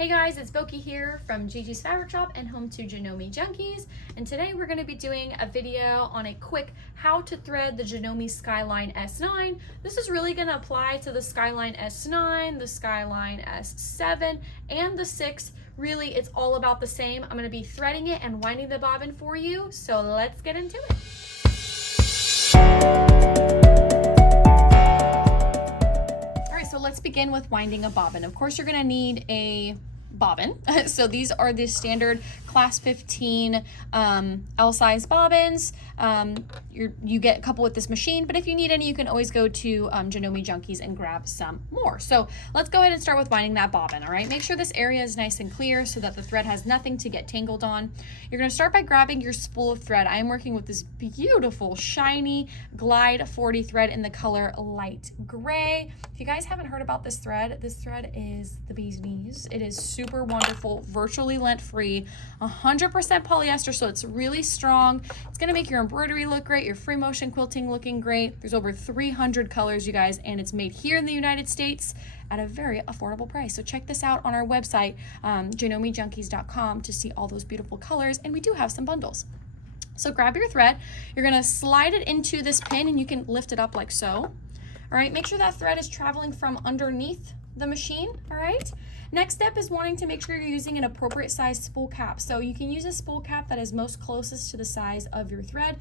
Hey guys, it's Boki here from Gigi's Fabric Shop and home to Janome Junkies. And today we're going to be doing a video on a quick how to thread the Janome Skyline S9. This is really going to apply to the Skyline S9, the Skyline S7, and the 6. Really, it's all about the same. I'm going to be threading it and winding the bobbin for you. So let's get into it. So let's begin with winding a bobbin. Of course, you're going to need a bobbin. So these are the standard class 15 L size bobbins. You get a couple with this machine, but if you need any, you can always go to Janome Junkies and grab some more. So let's go ahead and start with winding that bobbin. All right, make sure this area is nice and clear so that the thread has nothing to get tangled on. You're going to start by grabbing your spool of thread. I am working with this beautiful shiny Glide 40 thread in the color light gray. If you guys haven't heard about this thread is the bee's knees. It is super wonderful, virtually lint-free, 100% polyester, so it's really strong. It's going to make your embroidery look great, your free motion quilting looking great. There's over 300 colors, you guys, and it's made here in the United States at a very affordable price. So check this out on our website, janomejunkies.com, to see all those beautiful colors, and we do have some bundles. So grab your thread. You're going to slide it into this pin, and you can lift it up like so. All right, make sure that thread is traveling from underneath the machine, all right? Next step is wanting to make sure you're using an appropriate size spool cap. So you can use a spool cap that is most closest to the size of your thread.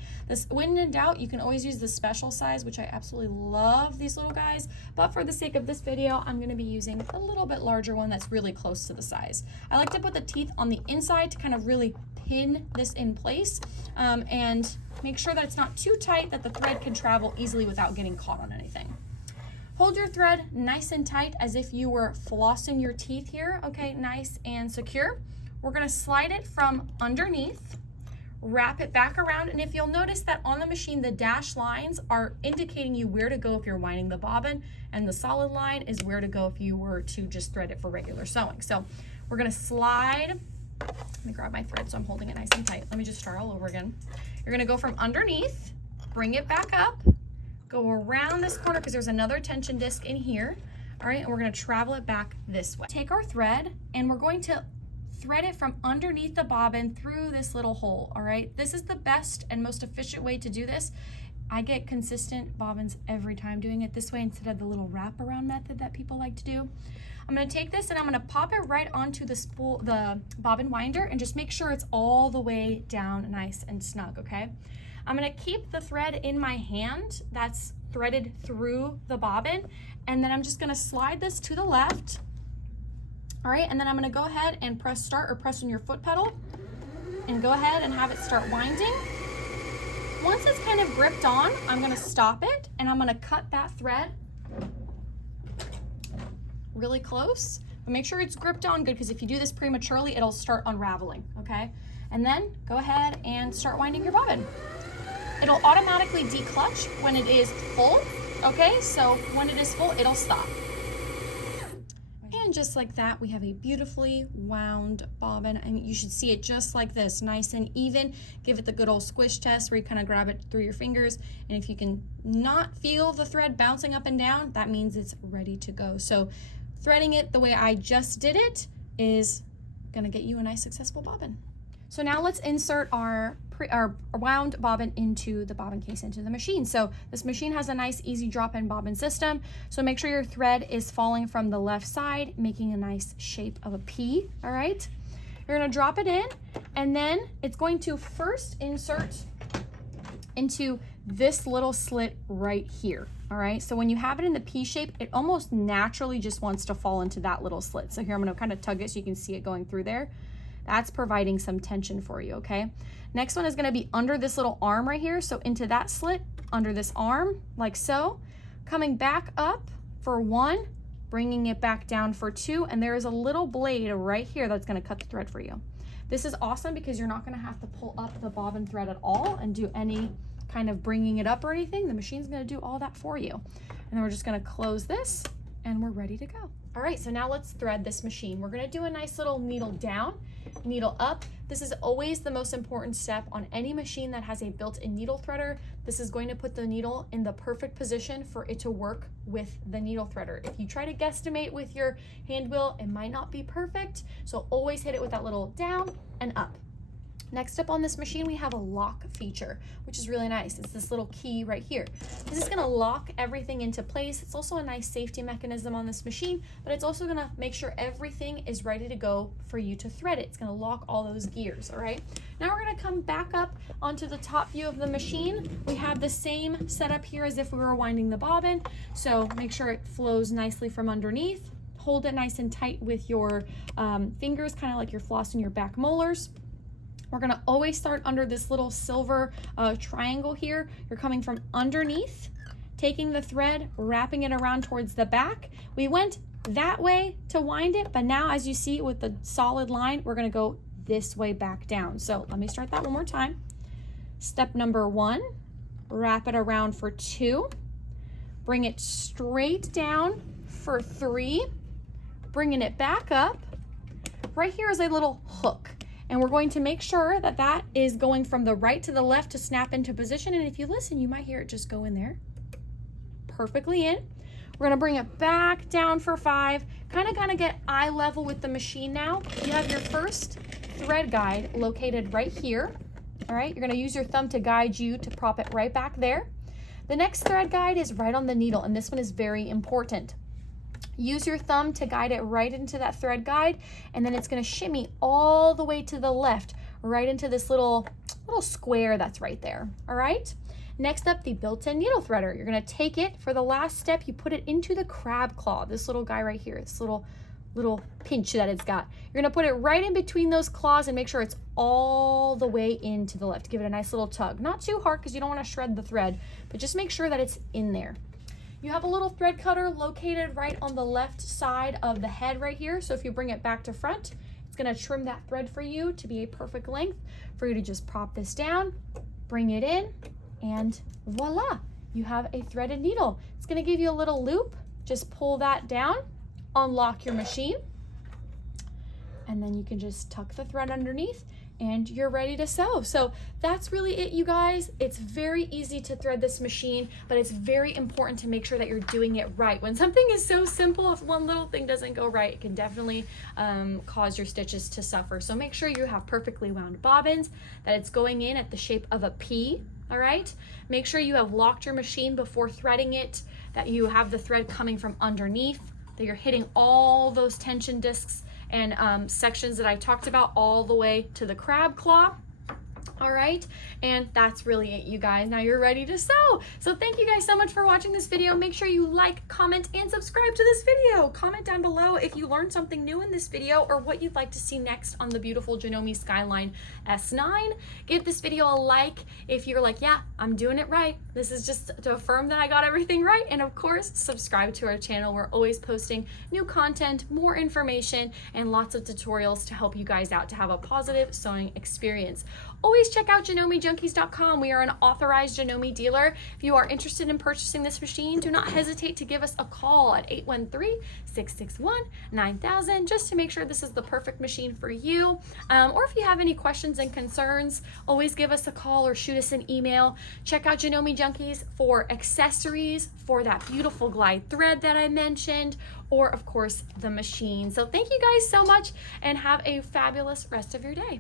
When in doubt, you can always use the special size, which I absolutely love these little guys. But for the sake of this video, I'm gonna be using a little bit larger one that's really close to the size. I like to put the teeth on the inside to kind of really pin this in place and make sure that it's not too tight, that the thread can travel easily without getting caught on anything. Hold your thread nice and tight as if you were flossing your teeth here, okay, nice and secure. We're gonna slide it from underneath, wrap it back around, and if you'll notice that on the machine, the dashed lines are indicating you where to go if you're winding the bobbin, and the solid line is where to go if you were to just thread it for regular sewing. So we're gonna slide, let me grab my thread so I'm holding it nice and tight. Let me just start all over again. You're gonna go from underneath, bring it back up, go around this corner because there's another tension disc in here. All right, and we're gonna travel it back this way. Take our thread and we're going to thread it from underneath the bobbin through this little hole, all right? This is the best and most efficient way to do this. I get consistent bobbins every time doing it this way instead of the little wraparound method that people like to do. I'm gonna take this and I'm gonna pop it right onto the bobbin winder and just make sure it's all the way down nice and snug, okay? I'm gonna keep the thread in my hand that's threaded through the bobbin, and then I'm just gonna slide this to the left. All right, and then I'm gonna go ahead and press start or press on your foot pedal and go ahead and have it start winding. Once it's kind of gripped on, I'm gonna stop it and I'm gonna cut that thread really close. But make sure it's gripped on good, because if you do this prematurely, it'll start unraveling, okay? And then go ahead and start winding your bobbin. It'll automatically declutch when it is full, okay? So when it is full, it'll stop. And just like that, we have a beautifully wound bobbin. I mean, you should see it just like this, nice and even. Give it the good old squish test where you kind of grab it through your fingers. And if you can not feel the thread bouncing up and down, that means it's ready to go. So threading it the way I just did it is gonna get you a nice successful bobbin. So now let's insert our wound bobbin into the bobbin case, into the machine. So this machine has a nice easy drop-in bobbin system. So make sure your thread is falling from the left side, making a nice shape of a P, all right? You're gonna drop it in, and then it's going to first insert into this little slit right here, all right? So when you have it in the P shape, it almost naturally just wants to fall into that little slit. So here I'm gonna kind of tug it so you can see it going through there. That's providing some tension for you, okay? Next one is gonna be under this little arm right here. So into that slit, under this arm, like so. Coming back up for 1, bringing it back down for 2, and there is a little blade right here that's gonna cut the thread for you. This is awesome because you're not gonna have to pull up the bobbin thread at all and do any kind of bringing it up or anything. The machine's gonna do all that for you. And then we're just gonna close this and we're ready to go. All right, so now let's thread this machine. We're gonna do a nice little needle down, needle up. This is always the most important step on any machine that has a built-in needle threader. This is going to put the needle in the perfect position for it to work with the needle threader. If you try to guesstimate with your hand wheel, it might not be perfect. So always hit it with that little down and up. Next up on this machine, we have a lock feature, which is really nice. It's this little key right here. This is gonna lock everything into place. It's also a nice safety mechanism on this machine, but it's also gonna make sure everything is ready to go for you to thread it. It's gonna lock all those gears, all right? Now we're gonna come back up onto the top view of the machine. We have the same setup here as if we were winding the bobbin. So make sure it flows nicely from underneath. Hold it nice and tight with your fingers, kind of like you're flossing your back molars. We're gonna always start under this little silver triangle here. You're coming from underneath, taking the thread, wrapping it around towards the back. We went that way to wind it, but now as you see with the solid line, we're gonna go this way back down. So let me start that one more time. Step number 1, wrap it around for 2, bring it straight down for 3, bringing it back up. Right here is a little hook. And we're going to make sure that that is going from the right to the left to snap into position. And if you listen, you might hear it just go in there. Perfectly in. We're gonna bring it back down for 5. Kind of get eye level with the machine now. You have your first thread guide located right here. All right, you're gonna use your thumb to guide you to prop it right back there. The next thread guide is right on the needle, and this one is very important. Use your thumb to guide it right into that thread guide, and then it's gonna shimmy all the way to the left, right into this little square that's right there, all right? Next up, the built-in needle threader. You're gonna take it, for the last step, you put it into the crab claw, this little guy right here, this little pinch that it's got. You're gonna put it right in between those claws and make sure it's all the way into the left. Give it a nice little tug. Not too hard because you don't wanna shred the thread, but just make sure that it's in there. You have a little thread cutter located right on the left side of the head right here. So if you bring it back to front, it's gonna trim that thread for you to be a perfect length for you to just prop this down, bring it in, and voila, you have a threaded needle. It's gonna give you a little loop. Just pull that down, unlock your machine, and then you can just tuck the thread underneath and you're ready to sew. So that's really it, you guys. It's very easy to thread this machine, but it's very important to make sure that you're doing it right. When something is so simple, if one little thing doesn't go right, it can definitely cause your stitches to suffer. So make sure you have perfectly wound bobbins, that it's going in at the shape of a P, all right? Make sure you have locked your machine before threading it, that you have the thread coming from underneath, that you're hitting all those tension discs and sections that I talked about all the way to the crab claw. All right, and that's really it, you guys. Now you're ready to sew. So thank you guys so much for watching this video. Make sure you like, comment, and subscribe to this video. Comment down below if you learned something new in this video or what you'd like to see next on the beautiful Janome Skyline S9. Give this video a like if you're like, yeah, I'm doing it right. This is just to affirm that I got everything right. And of course, subscribe to our channel. We're always posting new content, more information, and lots of tutorials to help you guys out to have a positive sewing experience. Always check out JanomeJunkies.com. We are an authorized Janome dealer. If you are interested in purchasing this machine, do not hesitate to give us a call at 813-661-9000 just to make sure this is the perfect machine for you. Or if you have any questions and concerns, always give us a call or shoot us an email. Check out Janome Junkies for accessories, for that beautiful glide thread that I mentioned, or of course the machine. So thank you guys so much and have a fabulous rest of your day.